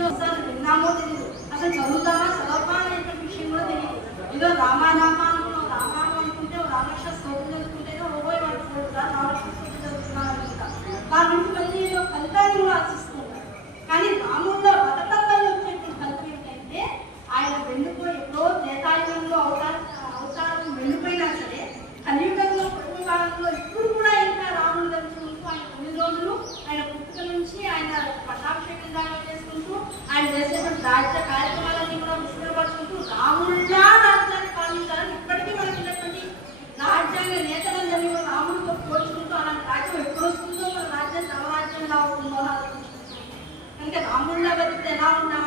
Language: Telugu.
ఎన్నిసార్లు విన్నామో తెలియదు అసలు చదువుతామా చదవమా అనేటువంటి విషయం కూడా తెలియదు ఏదో రామానామా అనుకున్నాం అనుకుంటే రామకృష్ణ చదువుకుంటే ఓబోయ్ వాడు రామకృష్ణ స్తోత్రం చదువుతున్నారు అనుకుంటా. దాని నుంచి మళ్ళీ ఏదో ఫలితాన్ని కూడా ఆశిస్తుంటారు కానీ రాముల్లో బతకం వల్ల వచ్చేటువంటి ఫలితం ఏంటంటే ఆయన వెన్నుపోయి ఎప్పుడో త్రేతాయుగంలో అవతార అవతారం వెళ్ళిపోయినా సరే కలియుగంలో కాలంలో ఇప్పుడు కూడా ఇంకా రాముడు తెలుసుకుంటూ ఆయన కొన్ని రోజులు ఆయన పుట్టుక నుంచి ఆయన పట్టాభిషేకం దాకా ఆయన చేసేటువంటి రాజ్య కార్యక్రమాలన్నీ కూడా విఫలపరుచుకుంటూ రాముళ్ళా రాజ్యాన్ని పాలించాలని ఇప్పటికీ మనకి ఉన్నటువంటి రాజ్యాంగ నేతలందరినీ కూడా రాముడితో పోల్చుకుంటూ అలాంటి రాజ్యం ఎప్పుడు వస్తుందో మన రాజ్యం నవరాజ్యంగా ఉంటుందో కనుక రాముళ్ళ బతికి ఎలా ఉండాలి